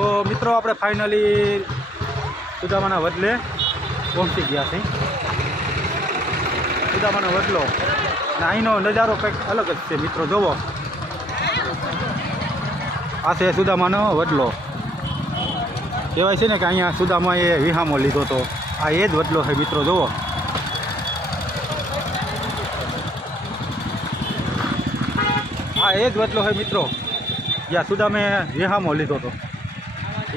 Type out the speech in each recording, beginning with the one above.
તો મિત્રો આપણે ફાઇનલી સુદામાના વડલે પહોંચી ગયા છે. સુદામાનો વડલો અને અહીંનો નજારો કંઈક અલગ જ છે મિત્રો. જોવો, આ છે સુદામાનો વડલો. કહેવાય છે ને કે અહીંયા સુદામાએ વિહામો લીધો હતો. આ એ જ વડલો છે મિત્રો. જોવો, આ એ જ વડલો છે મિત્રો, જ્યાં સુદામે વિહામો લીધો હતો.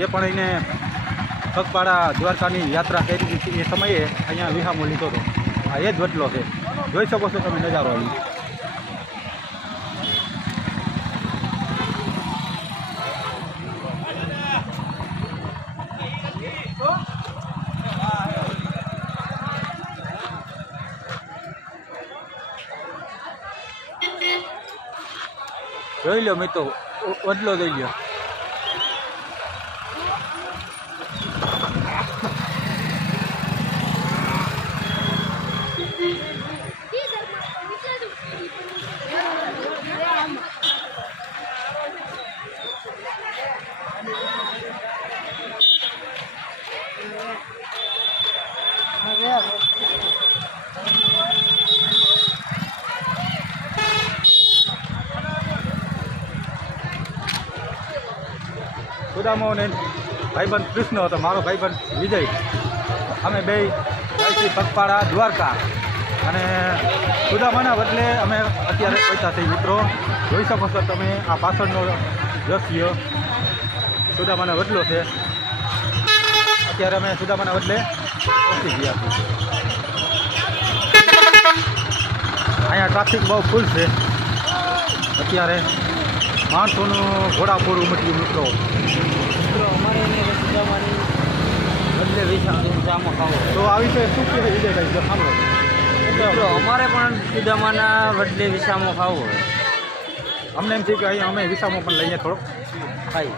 એ પણ એને પગપાળા દ્વારકાની યાત્રા કરી હતી એ સમયે અહીંયા વિહામો લીધો હતો. આ એ જ વડલો છે. જોઈ શકો છો તમે નજારો અહીં. જોઈ લો મિત્રો, વડલો જોઈ લો. સુદામો ને ભાઈબંધ કૃષ્ણ હતો, મારો ભાઈબંધ વિજય. અમે બે અહીંથી પગપાળા દ્વારકા અને સુદામાના બદલે અમે અત્યારે પહોંચ્યા છીએ મિત્રો. જોઈ શકો છો તમે આ પાછળનો દ્રશ્ય સુદામાના વડલો છે. અત્યારે અમે સુદામાના વડલે પહોંચી ગયા છીએ. અહીંયા ટ્રાફિક બહુ ફૂલ છે અત્યારે. માણસોનું ઘોડાપૂર ઉમટ્યું મિત્રો. અમારે સુદામાની બદલે વિસામો ખાવો તો આ વિશે શું કહે વિજયભાઈ? સાંભળો મિત્રો, અમારે પણ સુદામાના બદલે વિસામો ખાવો હોય. અમને એમ છે કે અહીંયા અમે વિસામો પણ લઈએ થોડોક ખાઈ.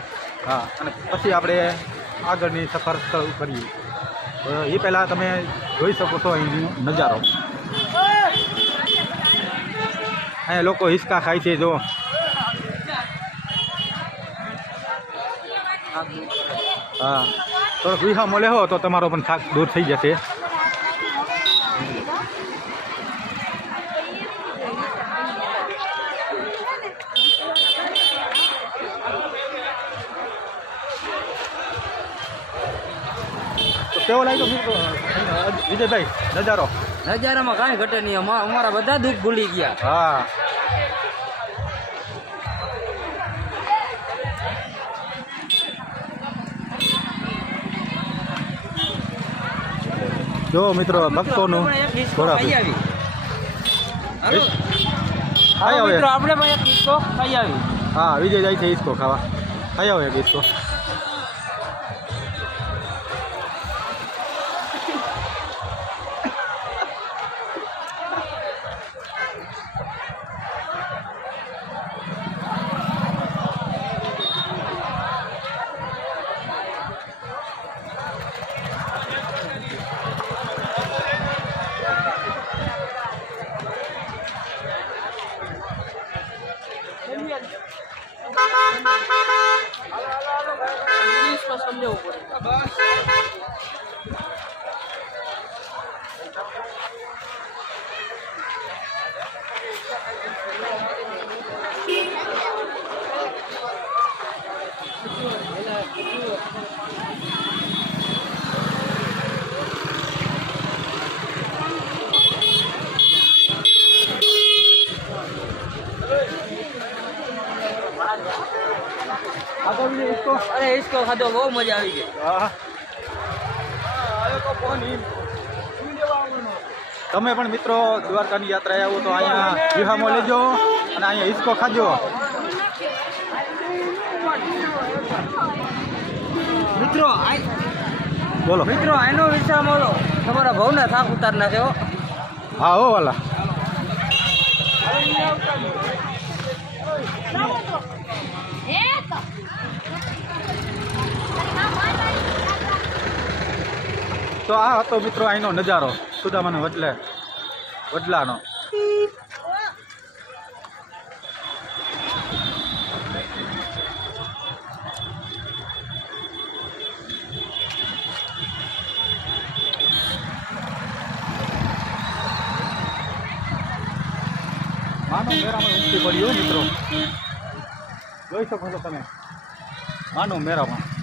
હા, અને પછી આપણે આગળની સફર શરૂ કરીએ. તો એ પહેલાં તમે જોઈ શકો છો અહીંનો નજારો. અહીંયા લોકો હિંચકા ખાય છે. જો હા, થોડોક વિહામો લેવો તો તમારો પણ થાક દૂર થઈ જશે. તો કેવો લાગ્યો વિજયભાઈ નજારો? નજારામાં કાંઈ ઘટે નહીં. અમારા બધા દુઃખ ભૂલી ગયા. હા, જો મિત્રો ભક્તોનું થોડા મિત્રો આપણે પણ એક હિસ્સો ખાઈ આવી. હા, વિજય જાય છે હિસ્કો ખાવા. ખાઈ આવે એક હિસ્કો. સમજાવવું પડે. અરે હિસ્કો ખાધો, બહુ મજા આવી ગઈ. તમે પણ મિત્રો દ્વારકાની યાત્રાએ આવો તો અહીંયા વિહામો લેજો અને અહીંયા હિસ્કો ખાજો. મિત્રો બોલો મિત્રો, એનો વિચાર બોલો. તમારા ભાવના થાક ઉતાર નાખ્યો. હા હો વાલા. તો આ હતો મિત્રો અહીંનો નજારો સુદામાનો વડલાનો. માનો મેરામાં ઉમટી પડ્યું મિત્રો, જોઈ શકો છો તમે માનો મેરામાં.